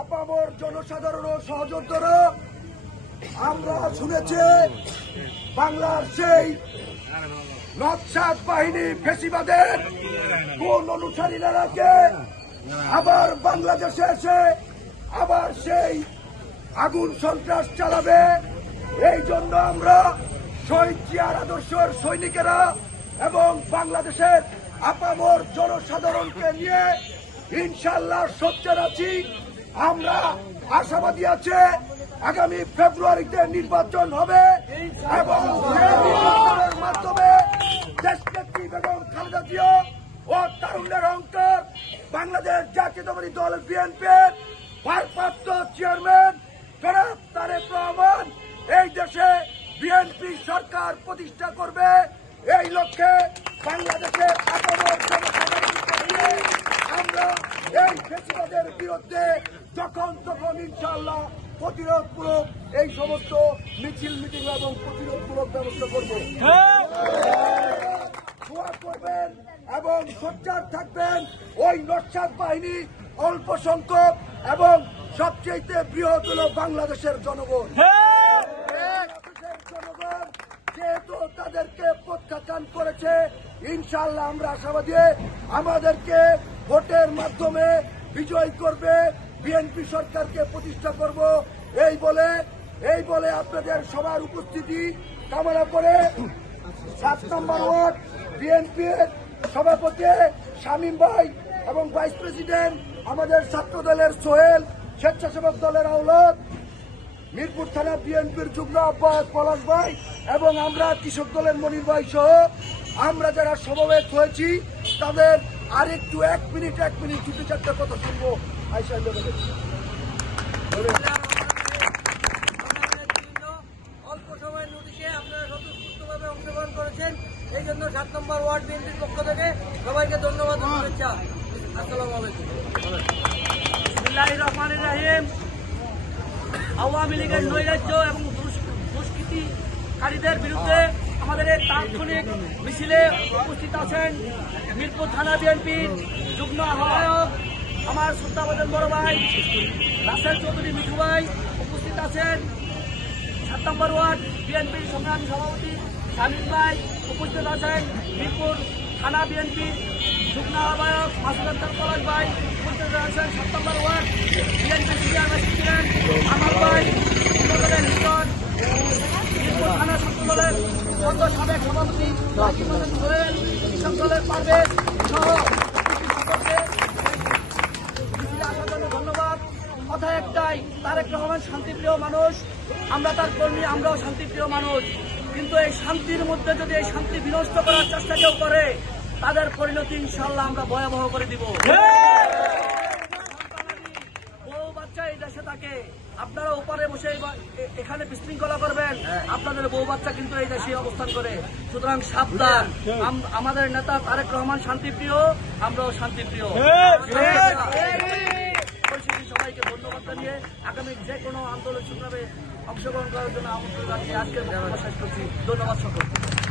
আপামর জনসাধারণ ও সহযোদ্ধারা, আমরা শুনেছি বাংলার সেই নকশাদ বাহিনী ফেসিবাদের কোন অনুসারীরাকে আবার বাংলাদেশে এসে আবার সেই আগুন সন্ত্রাস চালাবে। এই জন্য আমরা শহীদ জিয়ার আদর্শের সৈনিকেরা এবং বাংলাদেশের আপামর জনসাধারণকে নিয়ে ইনশাআল্লাহ সোচ্চার আছি। আমরা আশাবাদী আছে আগামী ফেব্রুয়ারিতে নির্বাচন হবে এবং সেই নির্বাচনের মাধ্যমে দেশনেত্রী বেগম খালেদা জিয়া ও তারুণ্যের অহংকার বাংলাদেশ জাতীয়তাবাদী দল বিএনপির ভারপ্রাপ্ত চেয়ারম্যান জনাব তারেক রহমান এই দেশে বিএনপি সরকার প্রতিষ্ঠা করবে। এই লক্ষ্যে বাংলাদেশের আপামর জনসাধারণকে নিয়ে আমরা এই ফ্যাসিবাদের বিরুদ্ধে যখন তখন ইনশাআল্লাহ প্রতিরোধমূলক এই সমস্ত মিছিল মিটিং এবং প্রতিরোধমূলক ব্যবস্থা করব। দোয়া করবেন এবং সোচ্চার থাকবেন। ওই নকশাদ বাহিনী অল্প সংখ্যক এবং সবচেয়ে বৃহৎ হল বাংলাদেশের জনগণ। জনগণ যেহেতু তাদেরকে প্রত্যাখ্যান করেছে, ইনশাআল্লাহ আমরা আশাবাদী আমাদেরকে ভোটের মাধ্যমে বিজয় করবে, বিএনপি সরকারকে প্রতিষ্ঠা করব। এই বলে আপনাদের সবার উপস্থিতি কামনা করে 7 নম্বর ওয়ার্ড বিএনপির সভাপতি শামীম ভাই এবং ভাইস প্রেসিডেন্ট আমাদের ছাত্র দলের সোহেল, স্বেচ্ছাসেবক দলের আওলাদ, মিরপুর থানা বিএনপির যুগ্ম আহ্বায়ক পলাশ ভাই এবং আমরা কৃষক দলের মনির ভাই সহ আমরা যারা সমবেত হয়েছি তাদের আরেকটু এক মিনিট দুটো চারটা কথা শুনবো। আইসা অল্প সময়ের নোটিশে আপনারা স্বতঃস্ফূর্তভাবে অংশগ্রহণ করেছেন, এই জন্য 7 নম্বর ওয়ার্ড বিএনপির পক্ষ থেকে সবাইকে ধন্যবাদ ও শুভেচ্ছা। আসসালামু আলাইকুম। বিসমিল্লাহির রহমানির রহিম। আওয়ামী লীগের নৈরাজ্য এবং দুষ্কৃতিকারীদের বিরুদ্ধে আমাদের এই তাৎক্ষণিক মিছিলে উপস্থিত আছেন মিরপুর থানা বিএনপির যুগ্ম আহ্বায়ক আমার শ্রদ্ধাভাজন বড় ভাই রাসেল চৌধুরী মিঠু ভাই, উপস্থিত আছেন 7 নম্বর ওয়ার্ড বিএনপির সংগ্রামী সভাপতি শামীম ভাই, উপস্থিত আছেন মিরপুর থানা বিএনপির যুগ্ম আহ্বায়ক মাসুদ পলাশ ভাই, উপস্থিত আছেন 7 number ward BNP senior vice president আমার ভাই, মিরপুর থানা ছাত্র দলের সাবেক সভাপতি সোহেল, কৃষক দলের পারভেজ সহ আসার জন্য ধন্যবাদ। কথা একটাই, তারেক রহমান শান্তিপ্রিয় মানুষ, আমরা তার কর্মী, আমরাও শান্তিপ্রিয় মানুষ। কিন্তু এই শান্তির মধ্যে যদি এই শান্তি বিনষ্ট করার চেষ্টা কেউ করে তাদের পরিণতি ইনশাআল্লাহ আমরা ভয়াবহ করে দিব। বউ বাচ্চা এই দেশে থাকে, আপনারা ওপারে বসে এখানে বিশৃঙ্খলা করবেন, আপনাদের বউ বাচ্চা কিন্তু এই দেশে অবস্থান করে। সুতরাং সাবধান। আমাদের নেতা তারেক রহমান শান্তিপ্রিয়, আমরাও শান্তিপ্রিয়। সবাইকে ধন্যবাদ জানিয়ে আগামী যে কোনো আন্দোলন সংগ্রামে অংশগ্রহণ করার জন্য আমন্ত্রণ জানিয়ে আজকের বক্তব্য শেষ করছি। ধন্যবাদ সকলকে।